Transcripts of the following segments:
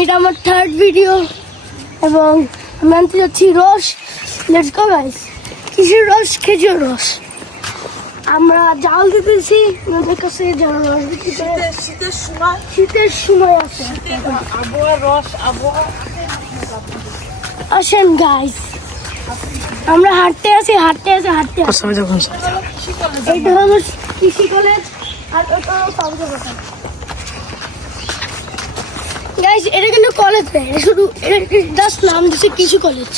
এটা আমার third video এবং আমি আনতে যাচ্ছি রস। Let's go guys. কিসের রস? খেজুর রস। আমরা জাল দিতেছি নদীর কাছে যারা রস বিক্রি করে। শীতের সময় আছে আসেন গাইস। আমরা হাঁটতে আছি এটা হলো কৃষি কলেজ আর ওটা হলো সবজি বাগান। গাইস এটা কিন্তু কলেজ না, এটা শুধু জাস্ট নাম দিচ্ছে কৃষি কলেজ।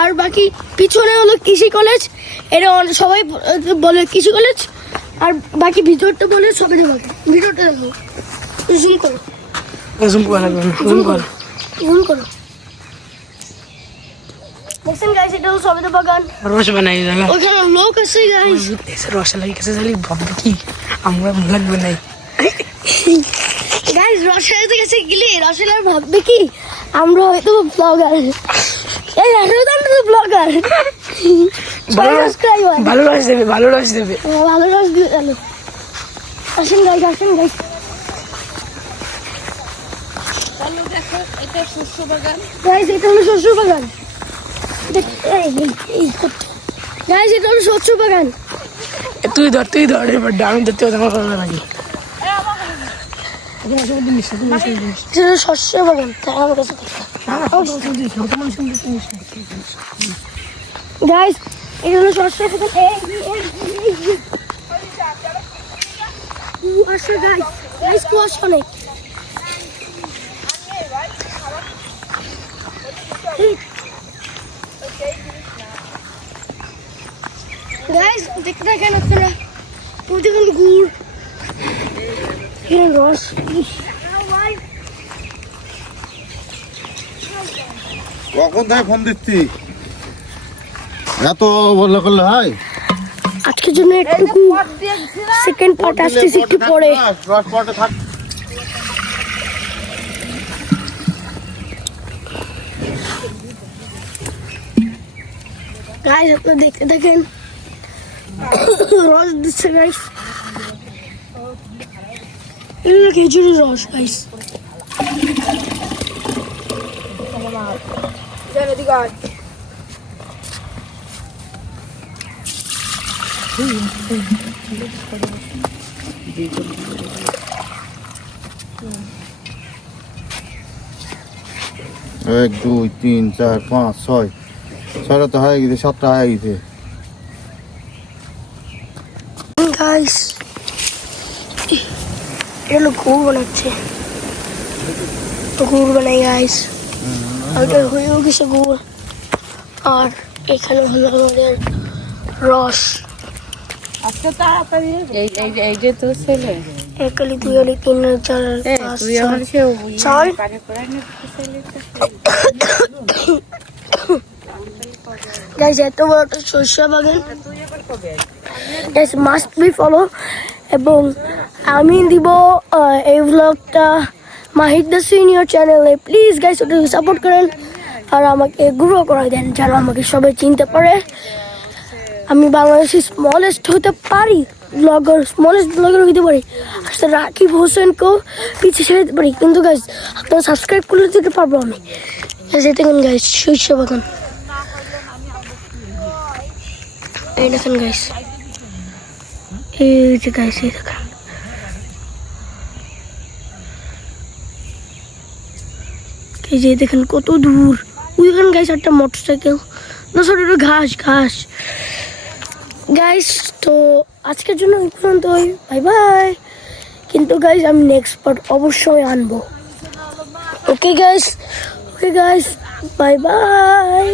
আর বাকি পিছনে হলো কৃষি কলেজ। এটা সবাই বলে কৃষি কলেজ, আর বাকি ভিতরটা বলে সবেদা বাগান। ভিতরটা দেখো, জুম করো। দেখছেন গাইস, এটা হলো সবেদা বাগান। রস বানাই ওখানে লোক আছে গাইস। রস লাগি কাছে জালি ভাববে কি আমরা লাগবে নাই। গাইস রসায়নের কাছে গেলে রসায়ন ভাববে কি আমরা হয়তো ব্লগার। এই রসায়ন তো ব্লগার। ভালো রস দেবে ভালো রস দিয়ে চলো আসেন গাইস দেখো এটা শস্য বাগান। গাইস এটা হলো শস্য বাগান। গাইস এটা হলো শস্য বাগান। তুই ধর এবার আমি ধরতে আমার ভালো লাগে। শস্য বাগান আমার কাছে গাইস এটা হলো শস্য বাগান। কুয়াশা গাইস কুয়াশা অনেক। গাইস দেখতে থাকেন আপনারা। প্রতিদিন গুড় রস। কখন থেকে ফোন দিচ্ছি, এত বললে করলে হয়? আজকের জন্য একটু সেকেন্ড পার্ট আসতেছি একটু পরে। গাইস আপনারা দেখতে থাকেন, রস দিচ্ছে গাইস। এটা খেজুরের রস গাইস। এক 2 3 4 5 6 ছয়টা তো হয়ে গেছে, 7টা হয়ে গেছে। গাইস এটা গুড় বানাচ্ছে, গুড় বানাই গাইস। ওইটা হয়েও গেছে গুড়। আর এখানে হলো আমাদের রস। আজকে তাড়াতাড়ি এই যে তো ছেলে একালি 2 আলি 3 আলি 4 আলি 5 তুই আমার সে চল পানি করে নে ছেলে গাইস এত বড় একটা শস্য বাগান। Guys must be follow. এবং আমি দিব এই ব্লগটা মাহিদ দ্য সিনিয়র চ্যানেলে। প্লিজ গাইস ওটা সাপোর্ট করেন আর আমাকে গ্রো করে দেন যেন আমাকে সবাই চিনতে পারে। আমি বাংলাদেশের স্মলেস্ট হতে পারি, স্মলেস্ট ব্লগার হইতে পারি। আসলে রাকিব হোসেনকেও পিছিয়ে ছেড়ে দিতে পারি, কিন্তু গাইস আপনারা সাবস্ক্রাইব করলে দিতে পারবো আমি। দেখুন গাইস শস্য বাগান, এই দেখেন গাইস, এই যে গাইস এই দেখেন। এই যে দেখেন কত দূর ওইখানে গাইস একটা মোটরসাইকেল, না সরি ঘাস গাইস। তো আজকের জন্য এই পর্যন্তই, বাই বাই। কিন্তু গাইস আমি নেক্সট পার্ট অবশ্যই আনবো। Okay guys bye bye.